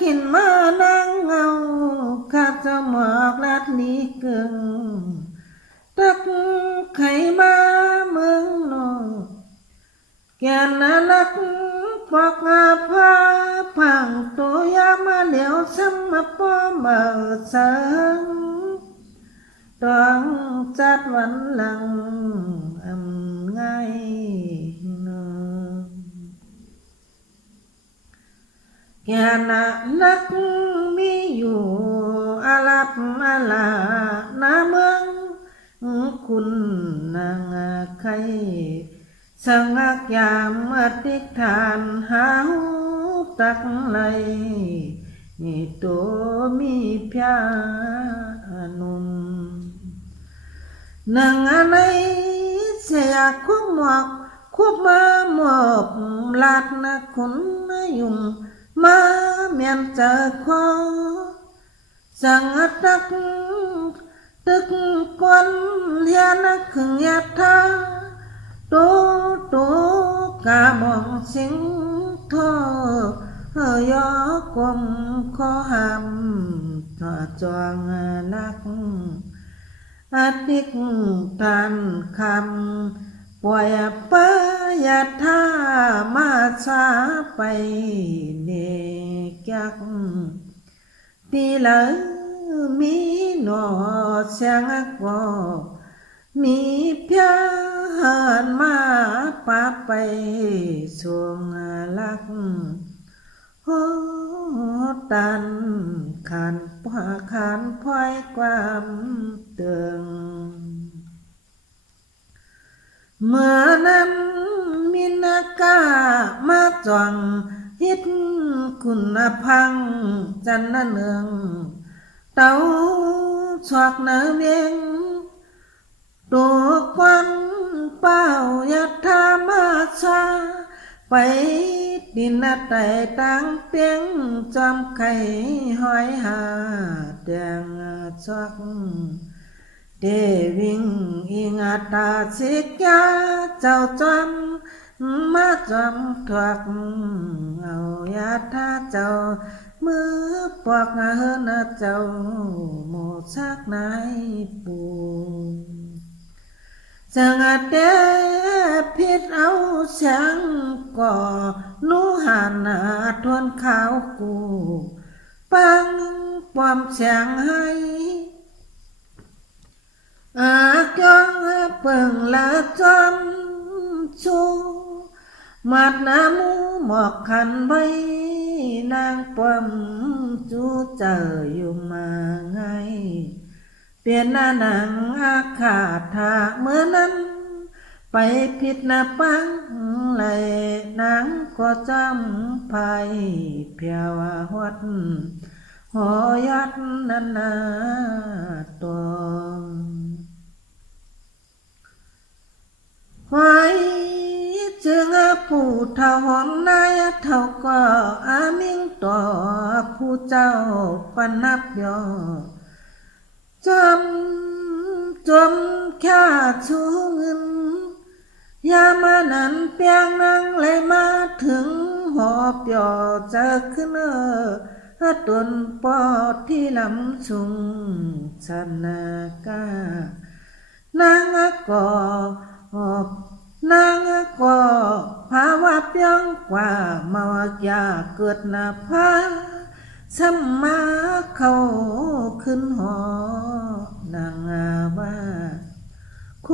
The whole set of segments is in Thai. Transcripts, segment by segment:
ขินมานั่งเงาข้าจะหมอกลัดนี้เกึ่งตักไขมาเมืองนอกแก่นลักปอกผ้าพังตัวยามาเหลียวซ้ำมาป้อมเสิงต้องจัดวันหลังง่ายนแก่นนักมีอยู่อาลับอาลาหน้าเมืองคุณนางไข่สังอักยามอธิษฐานหาตักไหลนี่ตัวมีพยานุ่มนางในเสียคุกหมอกคุบมาหมอบลาดนักคุณยุ่งมาเมียนเจอคอสังตักตึกกวนเลียนขึงยาทาตัวกามองสิงทอยอกมขอหำถอดจวงนักอธิกทานคำปล่อยปายาทามาชาไปเนกักตีเลยมีหนอเสียงก็มีเพียงมาปาไปสวงลักโหตันขันพอยความเตืองเมื่อนั้นมินากามาจ่องฮิตคุณพังจันนเนืองเต้าชวกเนื้อเมียงตัวควันเป้ายาธามาชาไปดินแต่ตั้งเตียงจอมไข่ห้อยหาแดงชวกเดวิงอิงาตาสิกยาเจ้าจอมมาจอมถวักเอายาธาเจ้ามือปอกเฮินเจ้าโมชักนายปูจังเดพิษเอาเสียงก่อนูหันทวนขาวกูปังปอมเสียงให้จองเปิงละจอมชูมัดน้ำมูหมอกขันไว้นางปอมจูเจออยู่มาไงเปลี่ยนหน้าหนังอาขาดถาเมื่อนั้นไปผิดหน้าปังไหลนางก็จำภัยเพียวหัดหอยัดนันนาตัวไว้จึงผู้เท่าหอมนายเท่าก็อามิงต่อผู้เจ้าปนับยอจำแค่ชูเงินยามานั้นเปียงนั่งเลยมาถึงหอบยอจะขึ้นตนปอดที่ลำชุงชนากานางก็ภาวะเปียงกว่ามายาเกิดนาภาสัมมาเข้าขึ้นหอนางว่าโค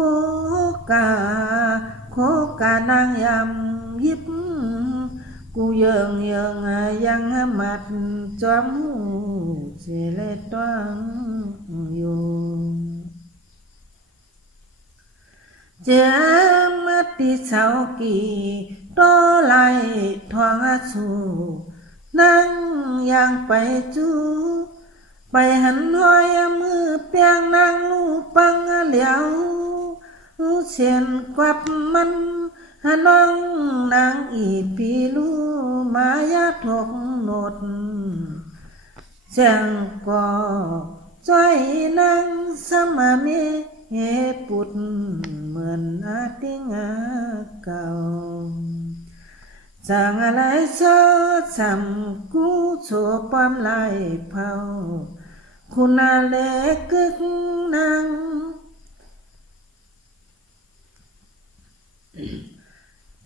กานางยำยิบกูเยิงยังมัดจอมเสเลตังอยู่เจมติเสากีต่อไหลทองสูนั่งย่างไปจูไปหันห้อยมือเปียงนางลูปังเหลียวเสียนกวับมันน้องนางอีปีลูมายาทกโนดเสียงก็จ้อยนางสมามีเฮปุดเหมือนอาทิงเก่าจางอะไรเสสัมกู โฉปอมลายเผาคุณาเล็กกึกนาง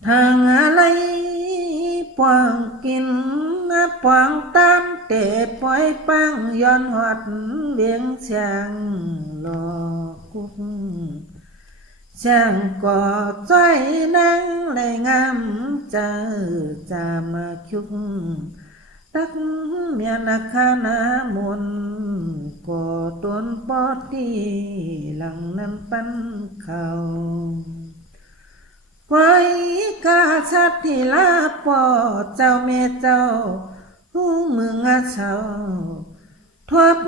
ทางอะไรปวงกินปวงตามเตะปล่อยปังย้อนหอดเวียงเชียงหลอกกุกช่างก่อจ้อยนังเลยงามเจอจามาคุกตักเมียนาคานามุนก่อต้นปอดีหลังนั้นปั้นเขาไว้กาชัดที่ลาปอเจ้าเมเจ้าหูมึงอาเช้าทวบ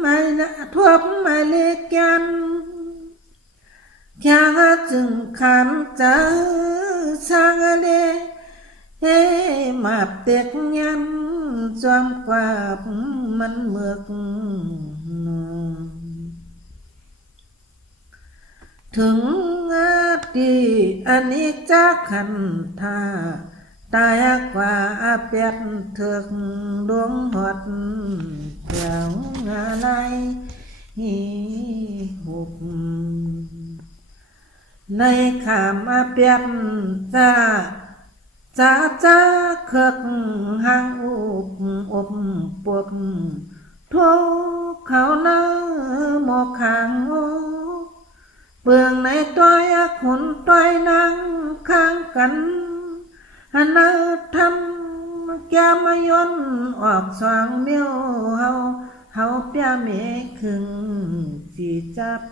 ไม่นะทวบไม่เล็กกันแค่จึงขันเจอช่างเดมาเต็กยันจอมกว่ามันเมือกถึงที่อันนี้จะขันท่าตายกว่าเปียดเถือกดวงหดแถวอะไรหุบในขามเปียดจ้าเคือกหางอบปวบทุกเขาเนื้อหมอกขางโอเปลืองในต้อยขุนต้อยนั่งข้างกันอันเนทำแก้มยนออกสว่างเมียวเฮาเปียเมขึงสีจับ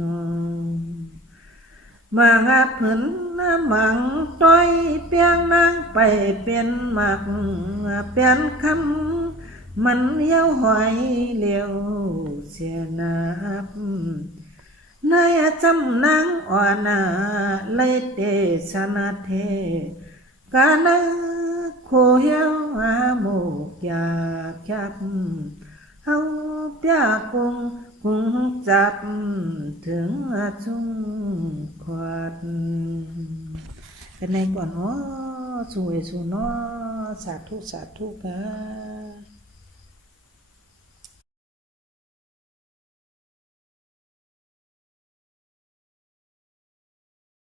นองมางาผืนมังต้อยเปียงนางไปเป็นหมักเปลี่ยนคำมันเย้าหอยเหลียวเสียนับนายจำนางอ่อนเลยเตชนะเทกาณโคเหี้ยวหมูกยาคับเฮาเปียกุงจับถึงชุ่มขวดเป็นไงก่อนเนาะสวยสุเนาะสาธุกัน